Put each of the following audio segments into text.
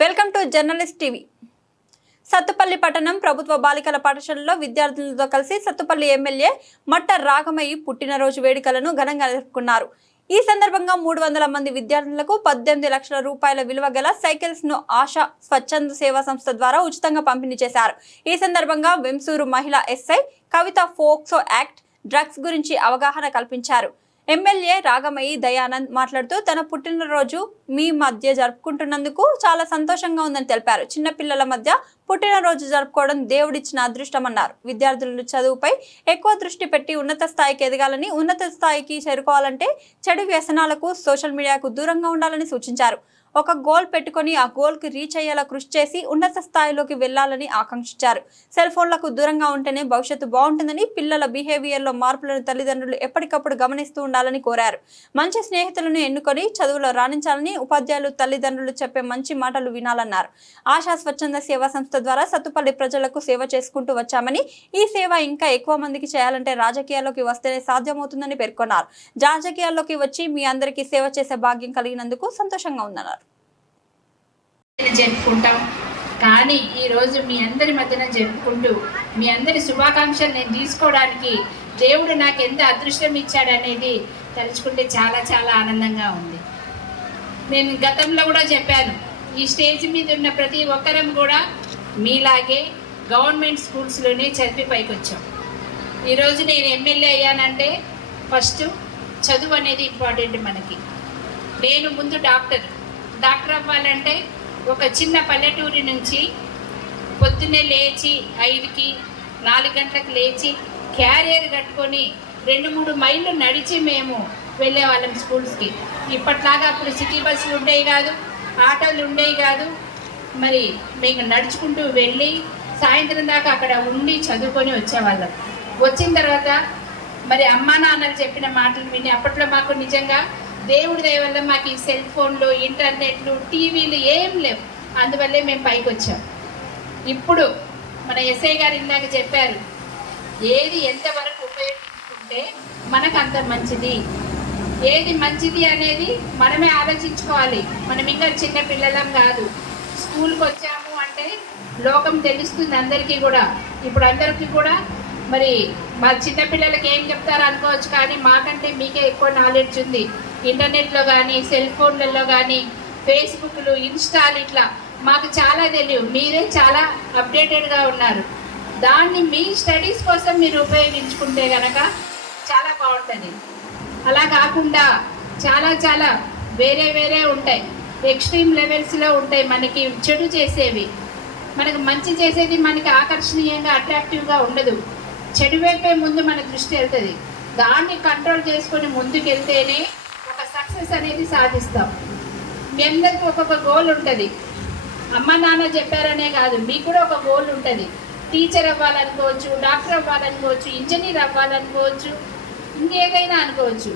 Welcome to journalist TV. Sathupalli పట్టణం ప్రభుత్వ బాలికల పాఠశాలలో విద్యార్థులతో కలిసి సత్తుపల్లి ఎమ్మెల్యే మట్ట రాగమయ్యి పుట్టినరోజు వేడుకలను ఘనంగా జరుపుకున్నారు. ఈ సందర్భంగా మూడు వందల మంది విద్యార్థులకు పద్దెనిమిది లక్షల రూపాయల విలువ గల సైకిల్స్ను ఆశా స్వచ్ఛంద సేవా సంస్థ ద్వారా ఉచితంగా పంపిణీ చేశారు. ఈ సందర్భంగా వెంసూరు మహిళా SI Kavitha POCSO act drugs గురించి అవగాహన కల్పించారు. ఎమ్మెల్యే రాగమయ్యి దయానంద్ మాట్లాడుతూ తన పుట్టినరోజు మీ మధ్య జరుపుకుంటున్నందుకు చాలా సంతోషంగా ఉందని తెలిపారు. చిన్నపిల్లల మధ్య పుట్టినరోజు జరుపుకోవడం దేవుడిచ్చిన అదృష్టమన్నారు. విద్యార్థులు చదువుపై ఎక్కువ దృష్టి పెట్టి ఉన్నత స్థాయికి ఎదగాలని ఉన్నత స్థాయికి చేరుకోవాలంటే చెడు వ్యసనాలకు సోషల్ మీడియాకు దూరంగా ఉండాలని సూచించారు. ఒక గోల్ పెట్టుకొని ఆ గోల్కి రీచ్ అయ్యేలా కృషి చేసి ఉన్నత స్థాయిలోకి వెళ్ళాలని ఆకాంక్షించారు. సెల్ ఫోన్లకు దూరంగా ఉంటేనే భవిష్యత్తు బాగుంటుందని పిల్లల బిహేవియర్లో మార్పులను తల్లిదండ్రులు ఎప్పటికప్పుడు గమనిస్తూ ఉండాలని కోరారు. మంచి స్నేహితులను ఎన్నుకొని చదువులో రాణించాలని ఉపాధ్యాయులు తల్లిదండ్రులు చెప్పే మంచి మాటలు వినాలన్నారు. ఆశా స్వచ్ఛంద సేవా సంస్థ ద్వారా సత్తుపల్లి ప్రజలకు సేవ చేసుకుంటూ వచ్చామని ఈ సేవ ఇంకా ఎక్కువ మందికి చేయాలంటే రాజకీయాల్లోకి వస్తేనే సాధ్యమవుతుందని పేర్కొన్నారు. రాజకీయాల్లోకి వచ్చి మీ అందరికీ సేవ చేసే భాగ్యం కలిగినందుకు సంతోషంగా ఉందన్నారు. జరుపుకుంటాం. కానీ ఈరోజు మీ అందరి మధ్యన జరుపుకుంటూ మీ అందరి శుభాకాంక్షలు నేను తీసుకోవడానికి దేవుడు నాకు ఎంత అదృష్టం ఇచ్చాడనేది తలుచుకుంటే చాలా చాలా ఆనందంగా ఉంది. నేను గతంలో కూడా చెప్పాను ఈ స్టేజ్ మీద ఉన్న ప్రతి ఒక్కరం కూడా మీలాగే గవర్నమెంట్ స్కూల్స్లోనే చదివి పైకి వచ్చాం ఈరోజు నేను ఎమ్మెల్యే అయ్యానంటే ఫస్ట్ చదువు అనేది ఇంపార్టెంట్ మనకి. నేను ముందు డాక్టర్ డాక్టర్ అవ్వాలంటే ఒక చిన్న పల్లెటూరి నుంచి పొద్దున్నే లేచి ఐదుకి నాలుగు గంటలకు లేచి క్యారియర్ కట్టుకొని రెండు మూడు మైళ్ళు నడిచి మేము వెళ్ళేవాళ్ళం స్కూల్స్కి. ఇప్పట్లాగా అప్పుడు సిటీ బస్సులు ఉండేవి కాదు ఆటోలు ఉండేవి కాదు. మరి మేము నడుచుకుంటూ వెళ్ళి సాయంత్రం దాకా అక్కడ ఉండి చదువుకొని వచ్చేవాళ్ళం. వచ్చిన తర్వాత మరి అమ్మా నాన్నలు చెప్పిన మాటలు విని అప్పట్లో మాకు నిజంగా దేవుడి దయ వల్ల మాకు ఈ సెల్ ఫోన్లు ఇంటర్నెట్లు టీవీలు ఏం లేవు. అందువల్లే మేము పైకి వచ్చాం. ఇప్పుడు మన ఎస్ఐ గారు ఇందాక చెప్పారు ఏది ఎంతవరకు ఉపయోగించుకుంటే మనకు అంత మంచిది. ఏది మంచిది అనేది మనమే ఆలోచించుకోవాలి. మనం ఇంకా చిన్న పిల్లలం కాదు. స్కూల్కి వచ్చాము అంటే లోకం తెలుస్తుంది అందరికీ కూడా. ఇప్పుడు అందరికీ కూడా మరి మా చిన్నపిల్లలకి ఏం చెప్తారో అనుకోవచ్చు కానీ మాకంటే మీకే ఎక్కువ నాలెడ్జ్ ఉంది. ఇంటర్నెట్లో కానీ సెల్ ఫోన్లలో కానీ ఫేస్బుక్లు ఇన్స్టాల్ ఇట్లా మాకు చాలా తెలియదు మీరే చాలా అప్డేటెడ్గా ఉన్నారు. దాన్ని మీ స్టడీస్ కోసం మీరు ఉపయోగించుకుంటే కనుక చాలా బాగుంటుంది. అలా కాకుండా చాలా చాలా వేరే వేరే ఉంటాయి. ఎక్స్ట్రీమ్ లెవెల్స్లో ఉంటాయి మనకి చెడు చేసేవి. మనకు మంచి చేసేది మనకి ఆకర్షణీయంగా అట్రాక్టివ్గా ఉండదు. చెడు వైపే ముందు మన దృష్టి వెళ్తుంది. దాన్ని కంట్రోల్ చేసుకొని ముందుకెళ్తేనే సక్సెస్ అనేది సాధిస్తాం. మీ అందరికీ ఒక్కొక్క గోల్ ఉంటుంది. అమ్మ నాన్న చెప్పారనే కాదు మీకు కూడా ఒక గోల్ ఉంటుంది. టీచర్ అవ్వాలనుకోవచ్చు డాక్టర్ అవ్వాలనుకోవచ్చు ఇంజనీర్ అవ్వాలనుకోవచ్చు ఇంకేదైనా అనుకోవచ్చు.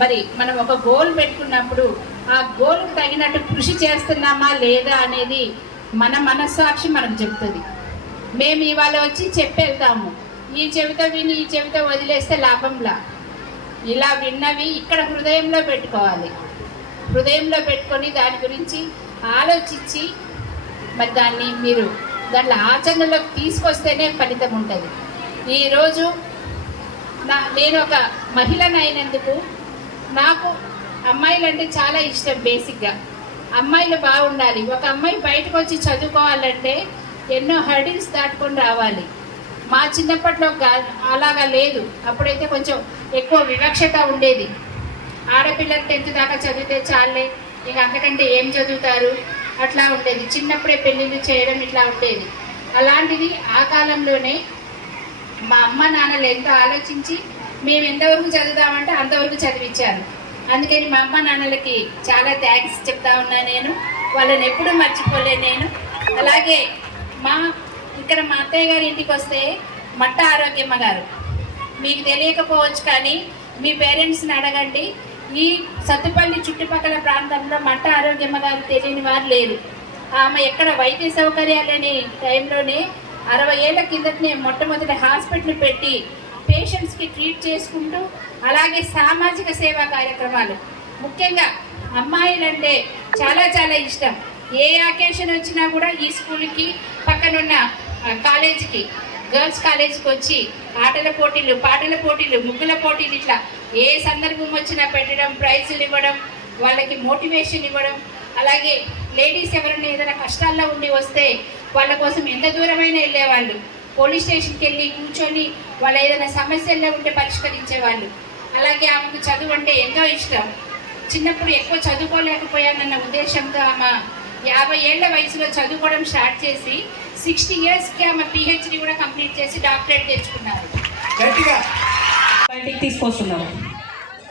మరి మనం ఒక గోల్ పెట్టుకున్నప్పుడు ఆ గోల్కు తగినట్టు కృషి చేస్తున్నామా లేదా అనేది మన మనస్సాక్షి మనకు చెప్తుంది. మేము ఇవాళ వచ్చి చెప్పేళ్తాము ఈ చెవిత విని ఈ చెవిత వదిలేస్తే లాభంలా? ఇలా విన్నవి ఇక్కడ హృదయంలో పెట్టుకోవాలి. హృదయంలో పెట్టుకొని దాని గురించి ఆలోచించి మరి దాన్ని మీరు దాంట్లో ఆచరణలోకి తీసుకొస్తేనే ఫలితం ఉంటుంది. ఈరోజు నా నేను ఒక మహిళను అయినందుకు నాకు అమ్మాయిలు అంటే చాలా ఇష్టం బేసిక్గా. అమ్మాయిలు బాగుండాలి. ఒక అమ్మాయి బయటకు వచ్చి చదువుకోవాలంటే ఎన్నో హర్డిల్స్ దాటుకొని రావాలి. మా చిన్నప్పట్లో అలాగా లేదు. అప్పుడైతే కొంచెం ఎక్కువ వివక్షత ఉండేది. ఆడపిల్లలు టెన్త్ దాకా చదివితే చాలే ఇక అంతకంటే ఏం చదువుతారు? అట్లా ఉండేది. చిన్నప్పుడే పెళ్ళిళ్ళు చేయడం ఇట్లా ఉండేది. అలాంటిది ఆ కాలంలోనే మా అమ్మ నాన్నలు ఎంతో ఆలోచించి మేము ఎంతవరకు చదువుదామంటే అంతవరకు చదివించారు. అందుకని మా అమ్మ నాన్నలకి చాలా థ్యాంక్స్ చెప్తా ఉన్నా నేను. వాళ్ళని ఎప్పుడూ మర్చిపోలే నేను. అలాగే మా ఇక్కడ మా అత్తయ్య గారి ఇంటికి వస్తే మట్ట ఆరోగ్యమ్మ గారు. మీకు తెలియకపోవచ్చు కానీ మీ పేరెంట్స్ని అడగండి. ఈ సత్తుపల్లి చుట్టుపక్కల ప్రాంతంలో మట్ట ఆరోగ్యమ్మ గారు తెలియని వారు లేరు. ఆమె ఎక్కడ వైద్య సౌకర్యాలని టైంలోనే అరవై ఏళ్ళ కిందటనే మొట్టమొదటి హాస్పిటల్ పెట్టి పేషెంట్స్కి ట్రీట్ చేసుకుంటూ అలాగే సామాజిక సేవా కార్యక్రమాలు. ముఖ్యంగా అమ్మాయిలంటే చాలా చాలా ఇష్టం. ఏ అకేషన్ వచ్చినా కూడా ఈ స్కూల్కి పక్కనున్న కాలేజీకి. గర్ల్స్ కాలేజీకి వచ్చి ఆటల పోటీలు పాటల పోటీలు ముగ్గుల పోటీలు ఇట్లా ఏ సందర్భం వచ్చినా పెట్టడం ప్రైజులు ఇవ్వడం వాళ్ళకి మోటివేషన్ ఇవ్వడం. అలాగే లేడీస్ ఎవరైనా ఏదైనా కష్టాల్లో ఉండి వస్తే వాళ్ళ కోసం ఎంత దూరమైనా వెళ్ళేవాళ్ళు. పోలీస్ స్టేషన్కి వెళ్ళి కూర్చొని వాళ్ళ ఏదైనా సమస్యల్లో ఉంటే పరిష్కరించేవాళ్ళు. అలాగే ఆమెకు చదువు అంటే ఎంతో ఇష్టం. చిన్నప్పుడు ఎక్కువ చదువుకోలేకపోయానన్న ఉద్దేశంతో ఆమె యాభై ఏళ్ళ వయసులో చదువుకోవడం స్టార్ట్ చేసి సిక్స్టీ ఇయర్స్కి ఆమె పిహెచ్డి కూడా కంప్లీట్ చేసి డాక్టరేట్ తెచ్చుకున్నారు. గట్టిగా. బయటికి తీసుకొస్తున్నారు.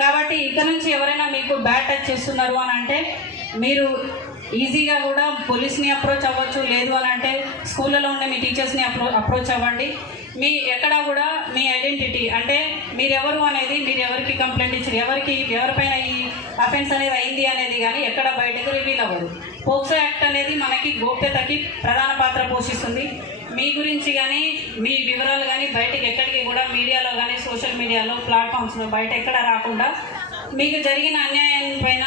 కాబట్టి ఇక్కడ నుంచి ఎవరైనా మీకు బ్యాడ్ టచ్ చేస్తున్నారు అని అంటే మీరు ఈజీగా కూడా పోలీస్ని అప్రోచ్ అవ్వచ్చు లేదు అని అంటే స్కూళ్ళలో ఉండే మీ టీచర్స్ని అప్రో అప్రోచ్ అవ్వండి. మీ ఎక్కడ కూడా మీ ఐడెంటిటీ అంటే మీరు ఎవరు అనేది మీరు ఎవరికి కంప్లైంట్ ఇచ్చారు ఎవరికి ఎవరిపైన ఈ అఫెన్స్ అనేది అయింది అనేది కానీ ఎక్కడ బయటకు రివీల్ అవ్వదు. పోక్సో యాక్ట్ అనేది మనకి గోప్యతకి ప్రధాన పాత్ర పోషిస్తుంది. మీ గురించి కానీ మీ వివరాలు కానీ బయటకి ఎక్కడికి కూడా మీడియాలో కానీ సోషల్ మీడియాలో ప్లాట్ఫామ్స్లో బయట ఎక్కడ రాకుండా మీకు జరిగిన అన్యాయం పైన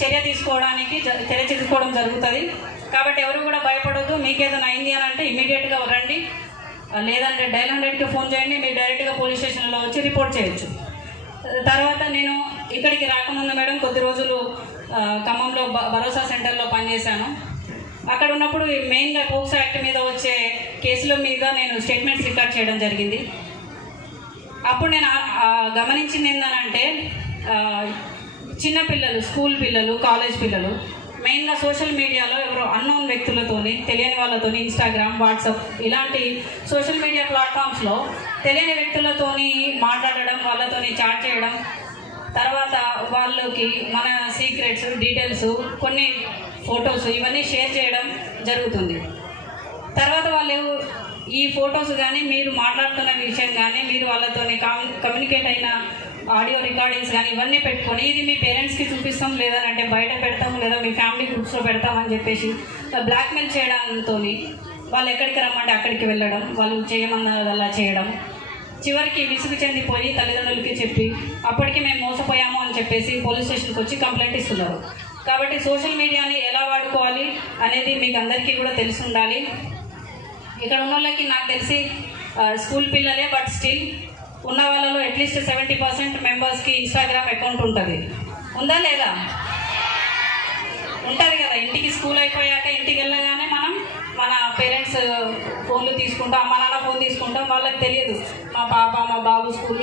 చర్య తీసుకోవడానికి చర్య తీసుకోవడం జరుగుతుంది. కాబట్టి ఎవరు కూడా భయపడొద్దు. మీకు ఏదైనా అయింది అని అంటే ఇమీడియట్గా రండి. లేదంటే డైల్ హండ్రెడ్కి ఫోన్ చేయండి. మీరు డైరెక్ట్గా పోలీస్ స్టేషన్లో వచ్చి రిపోర్ట్ చేయొచ్చు. తర్వాత నేను ఇక్కడికి రాకముందు మేడం కొద్ది రోజులు ఖమ్మంలో భరోసా సెంటర్లో పనిచేశాను. అక్కడ ఉన్నప్పుడు మెయిన్గా పోక్సో యాక్ట్ మీద వచ్చే కేసుల మీద నేను స్టేట్మెంట్స్ రికార్డ్ చేయడం జరిగింది. అప్పుడు నేను గమనించింది ఏంటంటే చిన్న పిల్లలు స్కూల్ పిల్లలు కాలేజ్ పిల్లలు మెయిన్గా సోషల్ మీడియాలో ఎవరో అన్నోన్ వ్యక్తులతోని తెలియని వాళ్ళతోని ఇన్స్టాగ్రామ్ వాట్సాప్ ఇలాంటి సోషల్ మీడియా ప్లాట్ఫామ్స్లో తెలియని వ్యక్తులతోని మాట్లాడడం వాళ్ళతోని చాట్ చేయడం తర్వాత వాళ్ళకి మన సీక్రెట్స్ డీటెయిల్స్ కొన్ని ఫొటోస్ ఇవన్నీ షేర్ చేయడం జరుగుతుంది. తర్వాత వాళ్ళు ఈ ఫొటోస్ కానీ మీరు మాట్లాడుతున్న విషయం కానీ మీరు వాళ్ళతో కమ్యూనికేట్ అయిన ఆడియో రికార్డింగ్స్ కానీ ఇవన్నీ పెట్టుకొని ఇది మీ పేరెంట్స్కి చూపిస్తాం లేదంటే బయట పెడతాం లేదా మీ ఫ్యామిలీ గ్రూప్స్లో పెడతామని చెప్పేసి బ్లాక్మెయిల్ చేయడంతో వాళ్ళు ఎక్కడికి రమ్మంటే అక్కడికి వెళ్ళడం వాళ్ళు చేయమన్నది అలా చేయడం చివరికి విసుగు చెందిపోయి తల్లిదండ్రులకి చెప్పి అప్పటికి మేము మోసపోయాము అని చెప్పేసి పోలీస్ స్టేషన్కి వచ్చి కంప్లైంట్ ఇస్తున్నారు. కాబట్టి సోషల్ మీడియాని ఎలా వాడుకోవాలి అనేది మీకు అందరికీ కూడా తెలిసి ఉండాలి ఇక్కడ ఉన్న వాళ్ళకి నాకు తెలిసి స్కూల్ పిల్లలే బట్ స్టిల్ ఉన్న వాళ్ళలో అట్లీస్ట్ సెవెంటీ పర్సెంట్ మెంబర్స్కి ఇన్స్టాగ్రామ్ అకౌంట్ ఉంటుంది. ఉందా లేదా? ఉంటుంది కదా. ఇంటికి స్కూల్ అయిపోయాక ఇంటికి వెళ్ళగానే మనం మన పేరెంట్స్ ఫోన్లు తీసుకుంటాం మా నాన్న ఫోన్ తీసుకుంటాం వాళ్ళకి తెలియదు. మా పాప మా బాబు స్కూల్